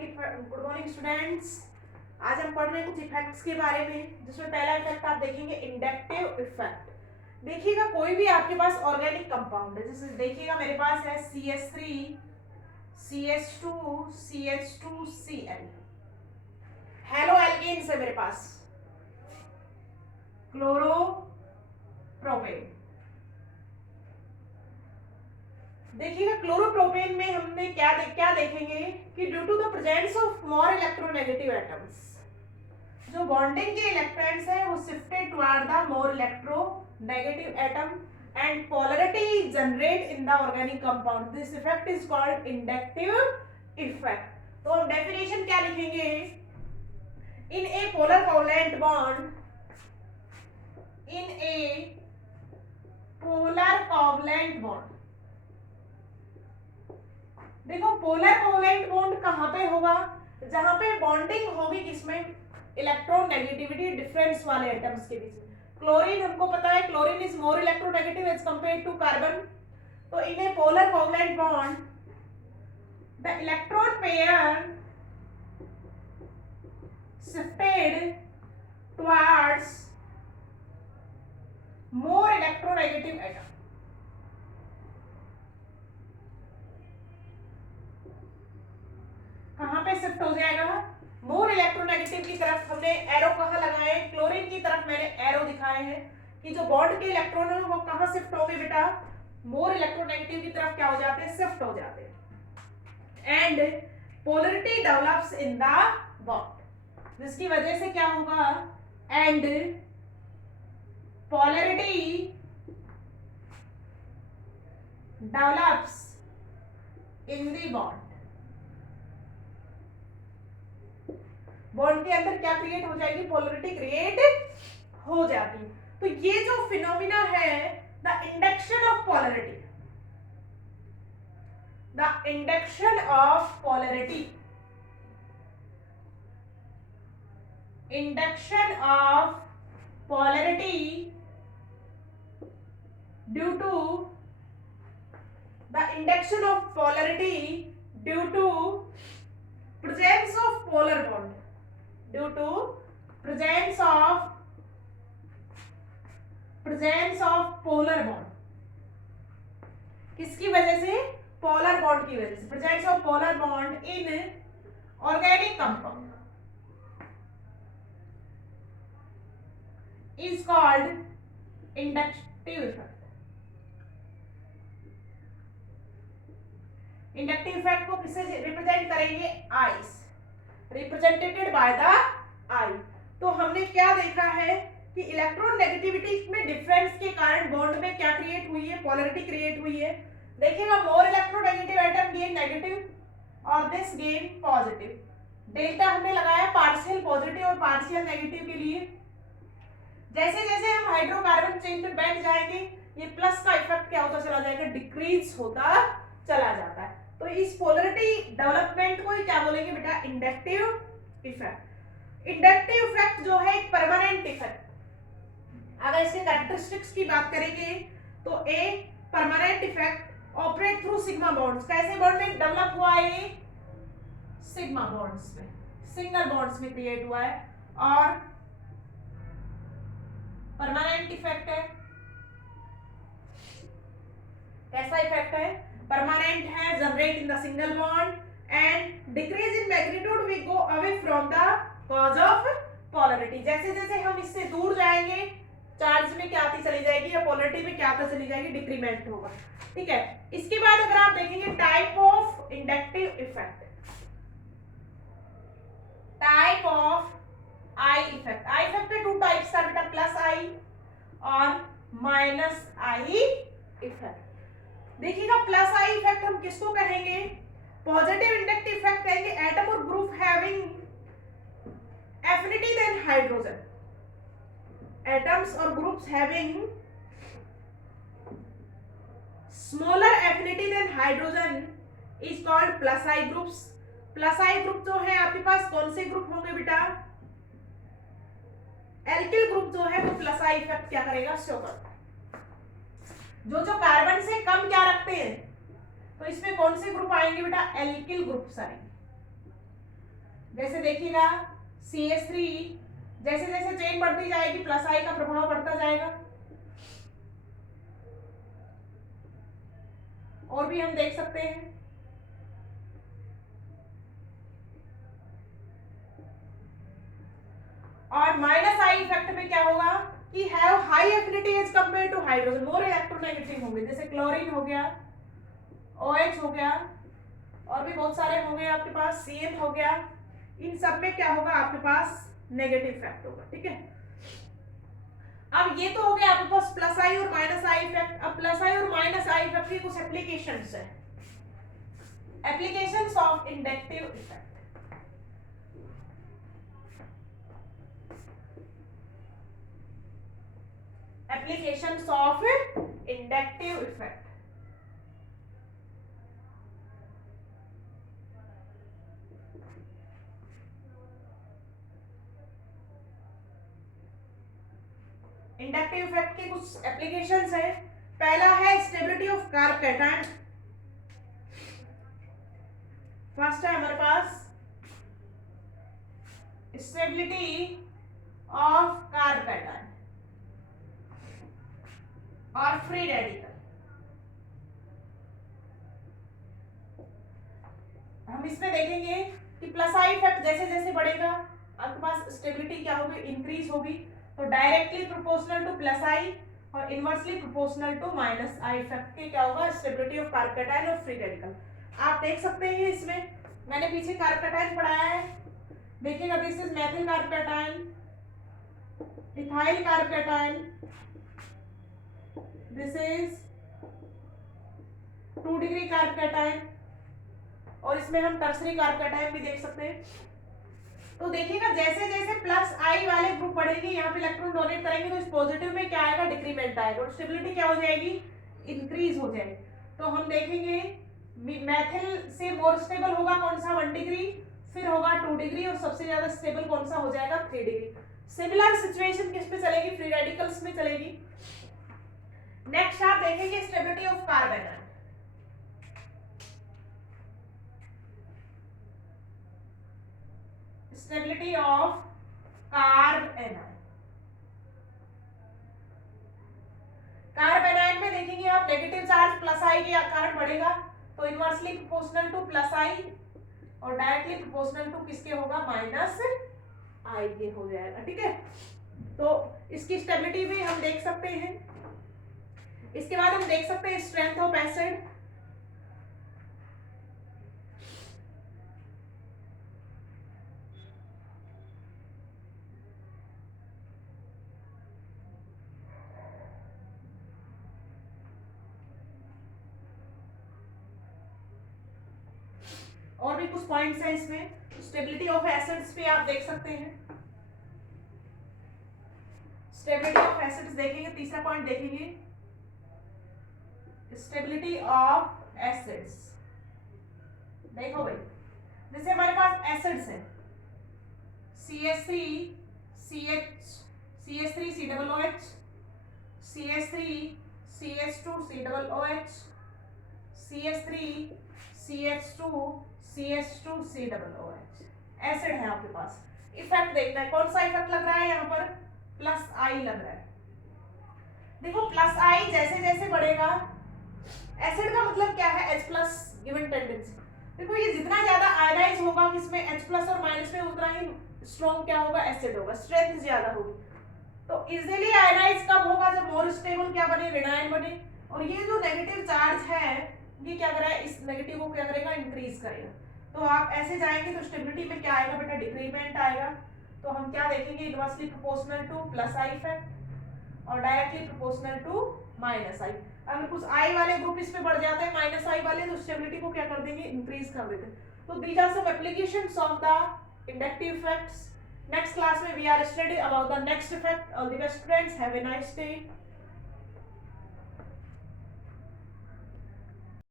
Morning students. आज हम पढ़ रहे हैं कुछ इफेक्ट्स के बारे में, जिसमें पहला इफेक्ट आप देखेंगे इंडक्टिव इफेक्ट। देखिएगा कोई भी आपके पास ऑर्गेनिक कंपाउंड है, जैसे देखिएगा मेरे पास है CH3 CH2 CH2Cl, halo alkanes है मेरे पास, क्लोरोप्रोपेन। देखिएगा क्लोरोप्रोपेन में हमने क्या देखेंगे कि due to the presence of more electronegative atoms, जो बॉन्डिंग के इलेक्ट्रॉन्स है वो shifted toward the more electronegative atom and polarity generate in the organic compound. This effect is called inductive effect. तो हम डेफिनेशन क्या लिखेंगे? In a polar covalent bond, in a polar covalent bond, देखो polar covalent bond कहां पे होगा? जहां पे बॉन्डिंग होगी किसमें? इलेक्ट्रॉन नेगेटिविटी डिफरेंस वाले एटम्स के बीच में। क्लोरीन हमको पता है chlorine is more electronegative as compared to carbon. तो in a polar covalent bond the electron pair shifted towards more electronegative atom. कहां पे शिफ्ट हो जाएगा? मोर इलेक्ट्रोनेगेटिव की तरफ। हमने एरो कहां लगाए? क्लोरीन की तरफ मैंने एरो दिखाए हैं कि जो बॉन्ड के इलेक्ट्रॉन है वो कहां शिफ्ट होंगे बेटा? मोर इलेक्ट्रोनेगेटिव की तरफ क्या हो जाते हैं? शिफ्ट हो जाते हैं। And polarity develops in the bond, जिसकी वजह से क्या होगा? And polarity develops in the bond. Bond के अंदर क्या क्रिएट हो जाएगी? पोलैरिटी क्रिएट हो जाती। तो ये जो फिनोमिना है the induction of polarity, the induction of polarity, induction of polarity due to the induction of polarity due to presence of polar bond, due to presence of polar bond। किसकी वजह से? Polar bond की वजह से। Presence of polar bond in organic compound is called inductive effect. Inductive effect को किससे represent करेंगे? Ice, represented by the आई। तो हमने क्या देखा है कि इलेक्ट्रॉन नेगेटिविटी में डिफरेंस के कारण बॉन्ड में क्या क्रिएट हुई है? पोलैरिटी क्रिएट हुई है। देखिएगा मोर इलेक्ट्रोनेगेटिव एटम गेन नेगेटिव और दिस गेन पॉजिटिव। डेल्टा हमने लगाया पार्शियल पॉजिटिव और पार्शियल नेगेटिव के लिए। जैसे जैसे हम हाइड्रोकार्बन चेन में बैठ जाएंगे, ये प्लस का इफेक्ट क्या होता चला जाएगा? डिक्रीज होता चला जाता है। तो इस पोलैरिटी डेवलपमेंट को ही क्या बोलेंगे बेटा? Inductive effect. इंडक्टिव इफेक्ट जो है एक परमानेंट इफेक्ट। अगर इसके कैरेक्टरिस्टिक्स की बात करेंगे तो a permanent effect operate through sigma bonds. कैसे बॉन्ड में डेवलप हुआ है? ये सिग्मा बॉन्ड्स में, सिंगल बॉन्ड्स में क्रिएट हुआ है और परमानेंट इफेक्ट है। कैसा इफेक्ट है? परमानेंट है, generate in the single bond and decrease in magnitude, we go away from the cause of polarity. जैसे जैसे हम इससे दूर जाएंगे, चार्ज में क्या आती चली जाएगी या पोलैरिटी में क्या आता चली जाएगी? डिक्रीमेंट होगा। ठीक है। इसके बाद अगर आप देखेंगे type of inductive effect, type of I effect. I effect के टू टाइप्स है बेटा, प्लस आई और माइनस आई इफेक्ट। देखिएगा प्लस आई इफेक्ट हम किसको कहेंगे? पॉजिटिव इंडक्टिव इफेक्ट कहेंगे। एटम और group having affinity than hydrogen, atoms और groups having smaller affinity than hydrogen is called plus I groups. Plus I group जो है आपके पास कौन से ग्रुप होंगे बेटा? एल्किल ग्रुप जो है वो प्लस आई इफेक्ट क्या करेगा? शो करता है। जो कार्बन से कम क्या रखते हैं, तो इसमें कौन से ग्रुप आएंगे बेटा? एल्किल ग्रुप्स आएंगे। जैसे देखिएगा CH3 जैसे जैसे चेन बढ़ती जाएगी प्लस आई का प्रभाव बढ़ता जाएगा। और भी हम देख सकते हैं। और माइनस आई इफेक्ट में क्या होगा कि have high affinity as compare to hydrogen, more electronegative होंगे, जैसे क्लोरीन हो गया, OH हो गया, और भी बहुत सारे हो गए आपके पास, CN हो गया। इन सब में क्या होगा आपके पास नेगेटिव इफेक्ट होगा। ठीक है, अब ये तो हो गया आपके पास प्लस आई और माइनस आई इफेक्ट। अब प्लस आई और माइनस आई इफेक्ट की कुछ एप्लीकेशंस है। Applications of inductive effect. Applications of inductive effect. Inductive effect के कुछ एप्लीकेशंस है। पहला है stability of carb cation. First है हमारे पास स्टेबिलिटी ऑफ कार्ब कैटायन और फ्री रेडिकल। हम इसमें देखेंगे कि प्लस आई इफेक्ट जैसे जैसे बढ़ेगा आपके पास स्टेबिलिटी क्या होगी, इंक्रीज होगी। तो directly proportional to plus I और inversely proportional to minus I effect के क्या होगा स्टेबिलिटी ऑफ कार्ब कैटायन और फ्री रेडिकल। आप देख सकते हैं इसमें मैंने पीछे कार्ब कैटायन पढ़ाया है, देखिएगा this is methyl carb cation, ethyl carb cation, this is 2 degree carb cation, और इसमें हम टर्सरी कार्ब कैटायन भी देख सकते हैं। तो देखिएगा जैसे जैसे प्लस आई वाले ग्रुप बढ़ेंगे, यहाँ पे इलेक्ट्रॉन डोनेट करेंगे, तो इस पॉजिटिव में क्या आएगा डिक्रीमेंट आएगा और स्टेबिलिटी क्या हो जाएगी इंक्रीज हो जाएगी। तो हम देखेंगे मैथिल से मोर स्टेबल होगा कौन सा 1 डिग्री, फिर होगा 2 डिग्री, और सबसे ज्यादा स्टेबल कौन सा हो जाएगा 3 डिग्री। सिमिलर सिचुएशन किस पे चलेगी, फ्री रेडिकल्स में चलेगी। नेक्स्ट आप देखेंगे stability of carbon. Stability of carb anion. Carb anion में देखेंगे आप नेगेटिव चार्ज प्लस आई के कारण बढ़ेगा, तो inversely proportional to plus I और डायरेक्टली प्रोपोर्शनल टू किसके होगा माइनस आई के हो जाएगा। ठीक है, तो इसकी स्टेबिलिटी भी हम देख सकते हैं। इसके बाद हम देख सकते हैं स्ट्रेंथ ऑफ एसिड। और भी कुछ पॉइंट्स हैं इसमें, स्टेबिलिटी ऑफ एसिड्स भी आप देख सकते हैं। स्टेबिलिटी ऑफ एसिड्स देखेंगे, तीसरा पॉइंट देखेंगे स्टेबिलिटी ऑफ एसिड्स। देखो भाई जैसे हमारे पास एसिड्स है CH3 CH3 COOH, CH3 CH2 COOH, CH3 CH2 CH2 COOH। Acid है आपके पास। इफेक्ट देखना है, कौन सा इफेक्ट लग रहा है यहाँ पर प्लस आई लग रहा है। देखो प्लस आई जैसे जैसे बढ़ेगा, एसिड का मतलब क्या है H प्लस गिवन टेंडेंसी। देखो ये जितना ज्यादा आयनाइज होगा किसमें H प्लस और माइनस में, उतना ही स्ट्रॉन्ग क्या होगा एसिड होगा, स्ट्रेंथ ज्यादा होगी। तो इजीली आयनाइज कब होगा जब मोर स्टेबल क्या बने विनायन बने। और ये जो नेगेटिव चार्ज है ये क्या करेगा इस नेगेटिव को क्या करेगा इंक्रीज करेगा। तो आप ऐसे जाएंगे तो स्टेबिलिटी में क्या आएगा बेटा डिक्रीमेंट आएगा। तो हम क्या देखेंगे inversely proportional to plus I effect और डायरेक्टली प्रोपोर्शनल टू माइनस आई। अगर कुछ आई वाले ग्रुप इसमें बढ़ जाते हैं माइनस आई वाले, तो स्टेबिलिटी को क्या कर देंगे इंक्रीज कर देते हैं। तो these are some applications of the inductive effects. Next class में we are study about the next effect. All the best friends, have a nice day.